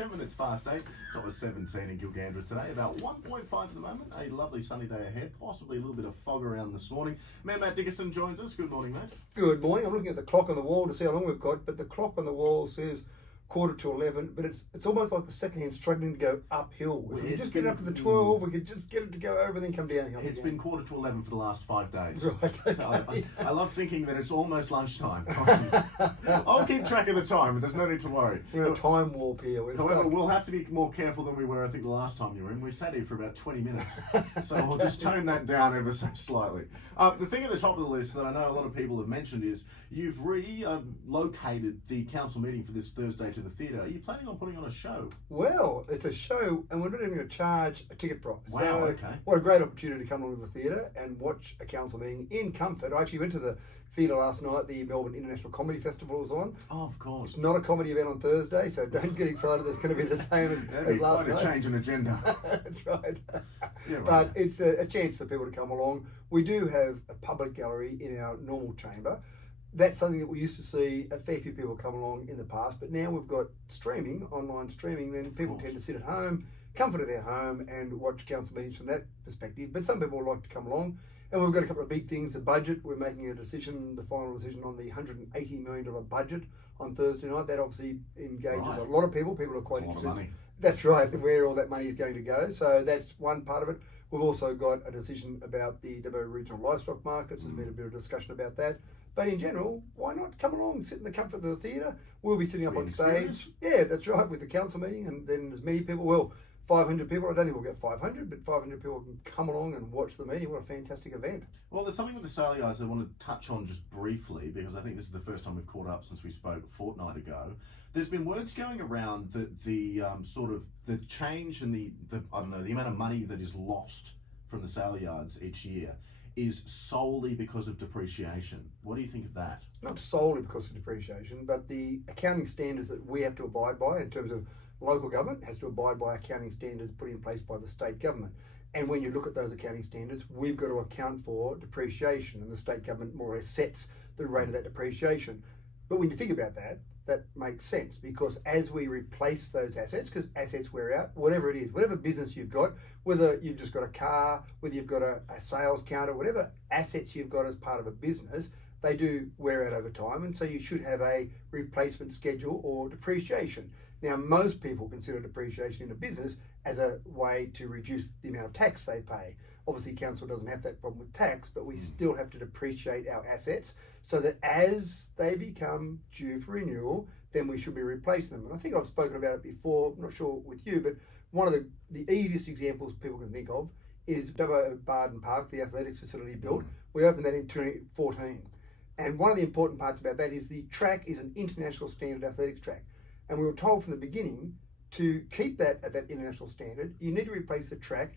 10 minutes past 8. That was 17 in Gilgandra today. About 1.5 at the moment. A lovely sunny day ahead. Possibly a little bit of fog around this morning. Matt Dickerson joins us. Good morning, mate. Good morning. I'm looking at the clock on the wall to see how long we've got, but the clock on the wall says 11:15, but it's almost like the second hand struggling to go uphill. If we could just get it up to the 12, we could just get it to go over and then come down here. It's been 11:15 for the last 5 days. Right, okay. I love thinking that it's almost lunchtime. I'll keep track of the time, but there's no need to worry. We're in a time warp here. However, we'll have to be more careful than we were, I think, the last time you were in. We sat here for about 20 minutes, so we'll just tone that down ever so slightly. The thing at the top of the list that I know a lot of people have mentioned is you've relocated the council meeting for this Thursday to the theatre. Are you planning on putting on a show? Well, it's a show, and we're not even going to charge a ticket price. Wow, so okay. What a great opportunity to come along to the theatre and watch a council meeting in comfort. I actually went to the theatre last night. The Melbourne International Comedy Festival was on. Oh, of course. It's not a comedy event on Thursday, so don't get excited. It's going to be the same as last night. Quite a change in agenda. That's right. Yeah, right. But it's a chance for people to come along. We do have a public gallery in our normal chamber. That's something that we used to see a fair few people come along in the past, but now we've got streaming, online streaming, then people tend to sit at home, comfort of their home, and watch council meetings from that perspective. But some people like to come along, and we've got a couple of big things. The budget, we're making a decision, the final decision on the $180 million budget on Thursday night. That obviously engages a lot of people. People are quite interested. A lot of money. That's right, where all that money is going to go. So that's one part of it. We've also got a decision about the Dubbo regional livestock markets. There's been a bit of discussion about that. But in general, why not come along, sit in the comfort of the theatre? We'll be sitting up on stage. Yeah, that's right, with the council meeting, and then as many people, 500 people. I don't think we'll get 500, but 500 people can come along and watch the meeting. What a fantastic event. Well, there's something with the sale guys I want to touch on just briefly, because I think this is the first time we've caught up since we spoke a fortnight ago. There's been words going around that the sort of the change in the amount of money that is lost from the sale yards each year is solely because of depreciation. What do you think of that? Not solely because of depreciation, but the accounting standards that we have to abide by in terms of local government has to abide by accounting standards put in place by the state government. And when you look at those accounting standards, we've got to account for depreciation, and the state government more or less sets the rate of that depreciation. But when you think about that, that makes sense, because as we replace those assets, because assets wear out, whatever it is, whatever business you've got, whether you've just got a car, whether you've got a sales counter, whatever assets you've got as part of a business, they do wear out over time, and so you should have a replacement schedule or depreciation. Now, most people consider depreciation in a business as a way to reduce the amount of tax they pay. Obviously, council doesn't have that problem with tax, but we still have to depreciate our assets so that as they become due for renewal, then we should be replacing them. And I think I've spoken about it before, I'm not sure with you, but one of the easiest examples people can think of is Dubbo Barden Park, the athletics facility built. We opened that in 2014. And one of the important parts about that is the track is an international standard athletics track. And we were told from the beginning to keep that at that international standard, you need to replace the track.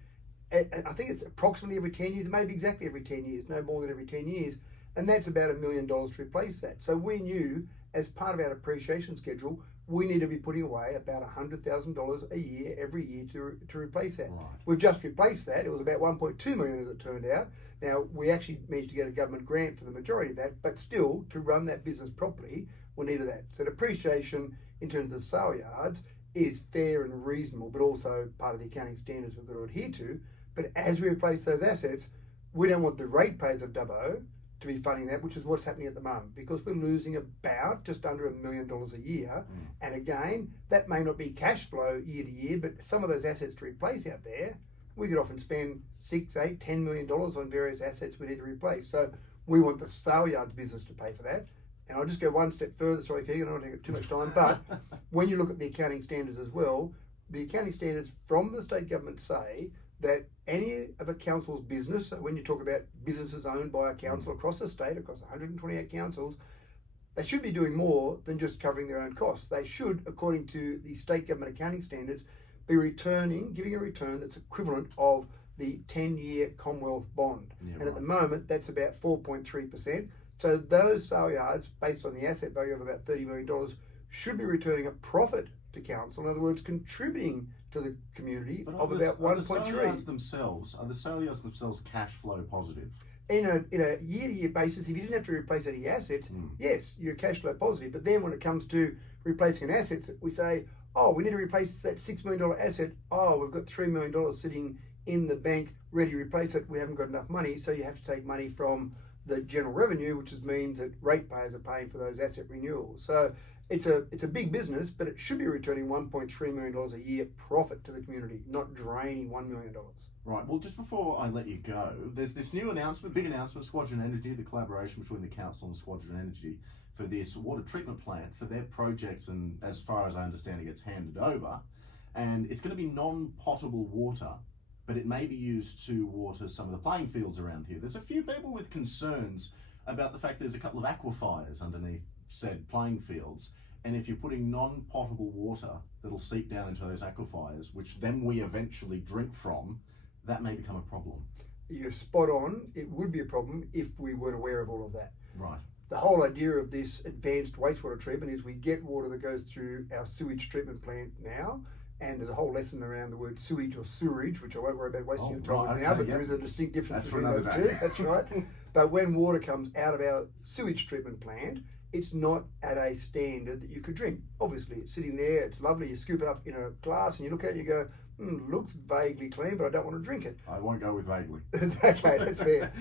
I think it's approximately every 10 years, maybe exactly every 10 years, no more than every 10 years. And that's about $1 million to replace that. So we knew as part of our depreciation schedule, we need to be putting away about $100,000 a year, every year to replace that. Right. We've just replaced that. It was about 1.2 million as it turned out. Now, we actually managed to get a government grant for the majority of that, but still, to run that business properly, we needed that. So depreciation in terms of the sale yards is fair and reasonable, but also part of the accounting standards we've got to adhere to. But as we replace those assets, we don't want the ratepayers of Dubbo to be funding that, which is what's happening at the moment, because we're losing about just under $1 million a year. And again, that may not be cash flow year to year, but some of those assets to replace out there, we could often spend $6, $8, $10 million on various assets we need to replace. So we want the sale yards business to pay for that. And I'll just go one step further, sorry Keegan, I don't want to take too much time, but when you look at the accounting standards as well, the accounting standards from the state government say that any of a council's business, so when you talk about businesses owned by a council across the state, across 128 councils, they should be doing more than just covering their own costs. They should, according to the state government accounting standards, be giving a return that's equivalent of the 10-year Commonwealth bond. And at the moment, that's about 4.3%. So those sale yards, based on the asset value of about $30 million, should be returning a profit to council. In other words, contributing to the community of about 1.3. Are the sale yards themselves cash flow positive? In a year-to-year basis, if you didn't have to replace any assets, yes, you're cash flow positive. But then when it comes to replacing assets, we say, oh, we need to replace that $6 million asset. Oh, we've got $3 million sitting in the bank ready to replace it. We haven't got enough money, so you have to take money from the general revenue, which means that ratepayers are paying for those asset renewals. So it's a big business, but it should be returning $1.3 million a year profit to the community, not draining $1 million. Right, well, just before I let you go, there's this new announcement, big announcement, Squadron Energy, the collaboration between the council and Squadron Energy for this water treatment plant for their projects, and as far as I understand, it gets handed over, and it's going to be non-potable water, but it may be used to water some of the playing fields around here. There's a few people with concerns about the fact there's a couple of aquifers underneath said playing fields, and if you're putting non-potable water that'll seep down into those aquifers, which then we eventually drink from, that may become a problem. You're spot on. It would be a problem if we weren't aware of all of that. Right. The whole idea of this advanced wastewater treatment is we get water that goes through our sewage treatment plant now, and there's a whole lesson around the word sewage or sewerage, which I won't worry about wasting your time with now, but there is a distinct difference between those two. That's right. But when water comes out of our sewage treatment plant, it's not at a standard that you could drink. Obviously, it's sitting there, it's lovely, you scoop it up in a glass and you look at it and you go, looks vaguely clean, but I don't want to drink it. I won't go with vaguely. Okay, that's fair.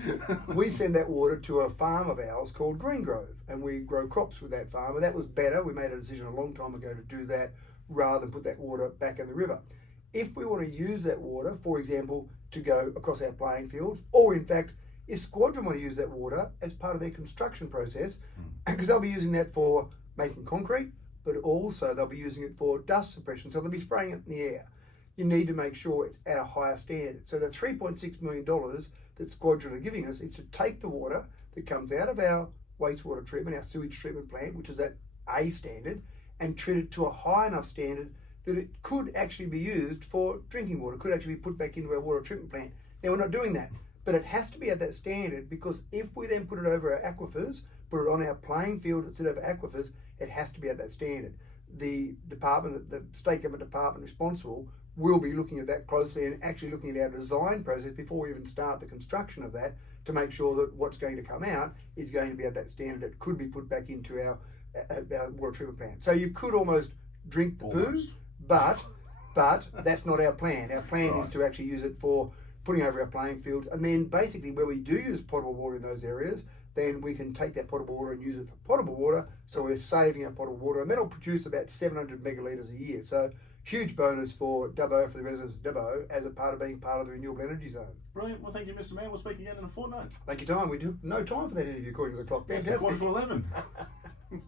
We send that water to a farm of ours called Green Grove, and we grow crops with that farm, and that was better. We made a decision a long time ago to do that rather than put that water back in the river. If we want to use that water, for example, to go across our playing fields, or in fact, if Squadron want to use that water as part of their construction process, because they'll be using that for making concrete, but also they'll be using it for dust suppression, so they'll be spraying it in the air. You need to make sure it's at a higher standard. So the $3.6 million that Squadron are giving us is to take the water that comes out of our wastewater treatment, our sewage treatment plant, which is at A standard, and treat it to a high enough standard that it could actually be used for drinking water, could actually be put back into our water treatment plant. Now, we're not doing that, but it has to be at that standard, because if we then put it over our aquifers, put it on our playing field instead of aquifers, it has to be at that standard. The department, the state government department responsible, will be looking at that closely and actually looking at our design process before we even start the construction of that, to make sure that what's going to come out is going to be at that standard. It could be put back into our water treatment plant. So you could almost drink the poo, but that's not our plan. Our plan is to actually use it for putting over our playing fields, and then basically where we do use potable water in those areas, then we can take that potable water and use it for potable water, so we're saving our potable water, and that'll produce about 700 megalitres a year. So huge bonus for Dubbo, for the residents of Dubbo, as a part of being part of the renewable energy zone. Brilliant. Well, thank you, Mr. Mayor. We'll speak again in a fortnight. Thank you, Tom. We do no time for that interview according to the clock. Fantastic. It's 11:15.